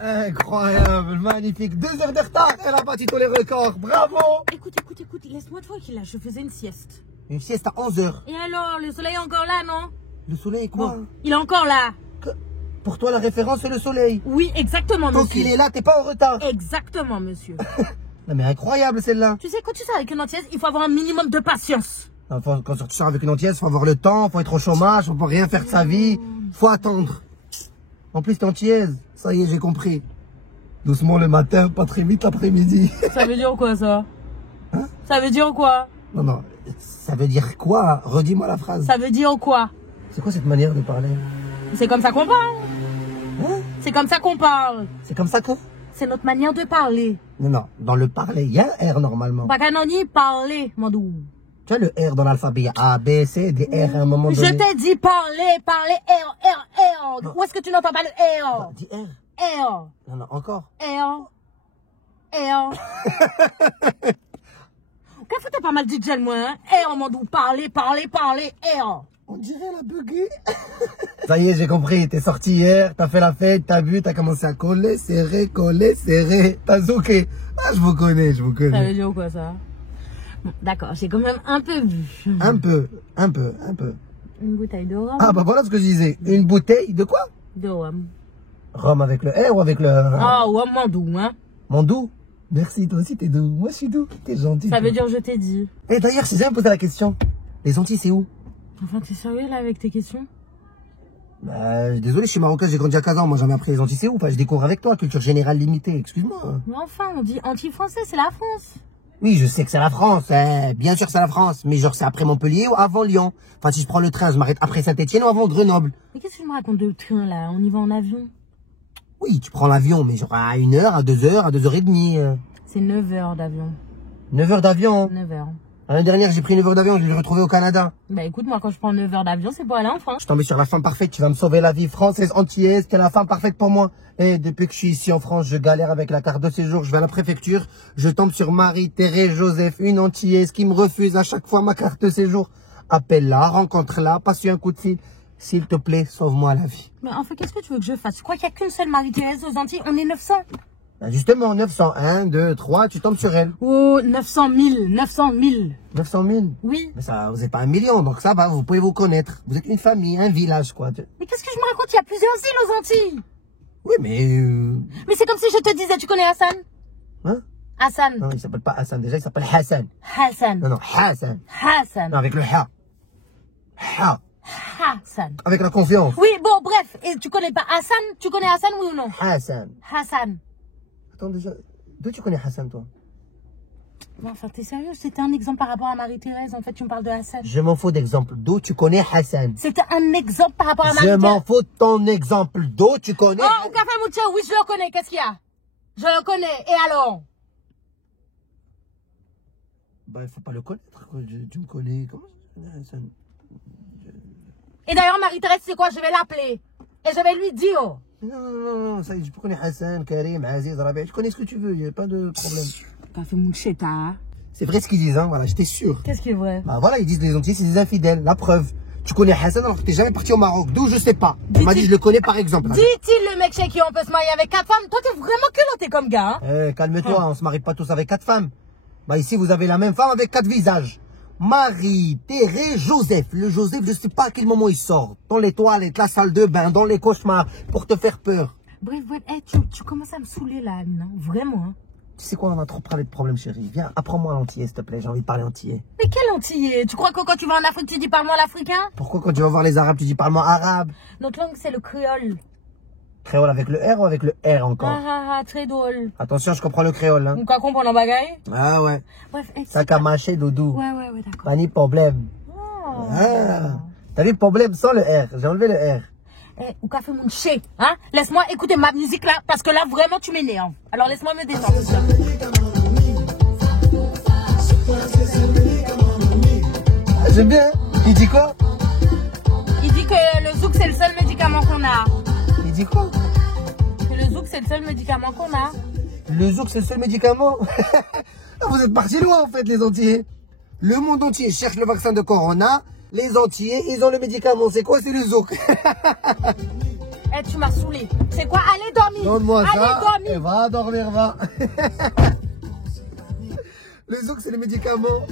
Incroyable, magnifique. 2 heures de retard, elle a battu tous les records. Bravo. Écoute, laisse-moi tranquille là, je faisais une sieste. Une sieste à 11 heures. Et alors, le soleil est encore là, non? Le soleil, quoi? Bon, il est encore là. Pour toi, la référence, c'est le soleil. Oui, exactement, monsieur. Tant qu'il est là, t'es pas en retard. Exactement, monsieur. Non, mais incroyable, celle-là. Tu sais, quand tu sors avec une antillaise, il faut avoir un minimum de patience. Non, quand tu sors avec une antillaise, faut avoir le temps, faut être au chômage, faut pas rien faire de sa vie. Faut attendre. En plus, t'es antillaise. Ça y est, j'ai compris. Doucement le matin, pas très vite l'après-midi. Ça veut dire quoi, ça? Hein? Ça veut dire quoi? Non, ça veut dire quoi? Redis-moi la phrase. Ça veut dire quoi? C'est quoi cette manière de parler? C'est comme ça qu'on parle. Hein? C'est comme ça qu'on parle. C'est comme ça que? C'est notre manière de parler. Non, dans le parler, il y a un R normalement. Pas qu'un ni parler, mon doux. Tu as le R dans l'alphabet, il y a A, B, C, D, R à un moment donné. Je t'ai dit parler, R. Où est-ce que tu n'entends pas le R? Bah, dis R. R. Non, encore. R. Qu'est-ce que t'as pas mal dit, Gel, moi, hein? R, mon doux, parler, R. On dirait la buguée. Ça y est, j'ai compris. T'es sorti hier, t'as fait la fête, t'as bu, t'as commencé à coller, serrer. T'as zouké. Ah, je vous connais. Ça veut dire quoi, ça? Bon, d'accord, j'ai quand même un peu vu. Un peu. Une bouteille de rhum. Ah, bah voilà ce que je disais. Une bouteille de quoi? De rhum. Rhum avec le R ou avec le... Ah, rhum, mon doux, hein. Mon doux? Merci, toi aussi t'es doux. Moi je suis doux. T'es gentil. Ça veut dire je t'ai dit. Et d'ailleurs, je t'ai jamais posé la question. Les Antilles, c'est où? Enfin, t'es sérieux, là, avec tes questions? Bah, désolé, je suis marocain, j'ai grandi à Kazan. Moi, j'ai jamais appris les Antilles, c'est où? Enfin, je découvre avec toi, culture générale limitée. Excuse-moi. Mais enfin, on dit anti-français, c'est la France. Oui, je sais que c'est la France, hein. Bien sûr c'est la France, mais genre c'est après Montpellier ou avant Lyon. Enfin, si je prends le train, je m'arrête après Saint-Etienne ou avant Grenoble. Mais qu'est-ce que tu me racontes de train, là? On y va en avion? Oui, tu prends l'avion, mais genre à 1 heure, à 2 heures, à 2h30. C'est 9 heures d'avion. 9 heures d'avion. 9 heures. L'année dernière, j'ai pris 9 heures d'avion, je l'ai retrouvé au Canada. Bah écoute, moi quand je prends 9 heures d'avion, c'est pour aller en France. Je suis tombé sur la femme parfaite, tu vas me sauver la vie. Française, antillaise, t'es la femme parfaite pour moi. Et depuis que je suis ici en France, je galère avec la carte de séjour, je vais à la préfecture, je tombe sur Marie, Thérèse, Joseph, une antillaise qui me refuse à chaque fois ma carte de séjour. Appelle-la, rencontre-la, passe-lui un coup de fil. S'il te plaît, sauve-moi la vie. Mais enfin, qu'est-ce que tu veux que je fasse? Tu crois qu'il n'y a qu'une seule Marie-Thérèse aux Antilles? On est 900. Ben justement, 900, 1, 2, 3, tu tombes sur elle. Oh, 900 000, 900 000. 900 000? Oui. Mais ça, vous n'êtes pas 1 million, donc ça va, vous pouvez vous connaître. Vous êtes une famille, un village, quoi. Mais qu'est-ce que je me raconte? Il y a plusieurs îles aux Antilles. Oui, mais... Mais c'est comme si je te disais, tu connais Hassan? Hein? Hassan. Non, il s'appelle pas Hassan, déjà, il s'appelle Hassan. Hassan. Non, Hassan. Hassan. Non, avec le Ha. Ha. Hassan. Avec la confiance. Oui, bon, bref. Et tu connais pas Hassan? Tu connais Hassan, oui ou non? Hassan. Hassan. Attends, déjà, d'où tu connais Hassan, toi? Non, enfin, t'es sérieux? C'était un exemple par rapport à Marie-Thérèse. En fait, tu me parles de Hassan. Je m'en fous d'exemple. D'où tu connais Hassan? C'était un exemple par rapport à Je Marie-Thérèse. m'en fous de ton exemple. D'où tu connais? Oh, au café Moutia, oui, je le connais. Qu'est-ce qu'il y a? Je le connais. Et alors? Bah, il faut pas le connaître. Tu me connais. Comment tu connais Hassan? Et d'ailleurs, Marie-Thérèse, c'est quoi? Je vais l'appeler. Et je vais lui dire. Non, ça y est, je connais Hassan, Karim, Aziz, Rabi. Je connais ce que tu veux, il n'y a pas de problème. Café Moutia, C'est vrai ce qu'ils disent, hein, voilà, j'étais sûr. qu'est-ce qui est vrai? Bah voilà, ils disent les Antillais, c'est des infidèles. La preuve. Tu connais Hassan alors que t'es jamais parti au Maroc. D'où je sais pas. On m'a dit je le connais par exemple. Dit-il le mec chez qui on peut se marier avec 4 femmes? Toi, t'es vraiment culotté comme gars, hein? Calme-toi, on se marie pas tous avec 4 femmes. Bah ici, vous avez la même femme avec 4 visages. Marie, Thérèse, Joseph. Le Joseph, je sais pas à quel moment il sort. Dans les toilettes, la salle de bain, dans les cauchemars, pour te faire peur. Bref, hey, tu commences à me saouler là, Amina. Vraiment, hein? Tu sais quoi, on a trop parlé de problèmes, chérie. Viens, apprends-moi l'antillais, s'il te plaît. J'ai envie de parler antillais. Mais quel antillais? Tu crois que quand tu vas en Afrique, tu dis parle-moi l'africain? Pourquoi quand tu vas voir les Arabes, tu dis parle-moi arabe? Notre langue, c'est le créole. Créole avec le R ou avec le R encore? Très drôle. Attention, je comprends le créole, hein. On peut comprendre en bagaille? Ah ouais. Bref, hey, Ça qu'a mâché, doudou. Ouais, d'accord. Pas ni problème. Oh. Ah. T'as vu problème sans le R. J'ai enlevé le R. Eh, ou qu'a fait mon ché, hein? Laisse-moi écouter ma musique là, parce que là, vraiment, tu m'énerves. Alors, laisse-moi me détendre. J'aime bien. Il dit quoi? Il dit que le zouk, c'est le seul médicament qu'on a. Il dit quoi? Que le zouk, c'est le seul médicament qu'on a. Le zouk, c'est le seul médicament? Vous êtes partis loin, en fait, les Antillais. Le monde entier cherche le vaccin de Corona. Les Antillais, ils ont le médicament. C'est quoi? C'est le zouk. Eh, tu m'as saoulé. C'est quoi? Allez dormir. Donne-moi ça. Allez dormir. Et va dormir, va. Le zouk, c'est les médicaments.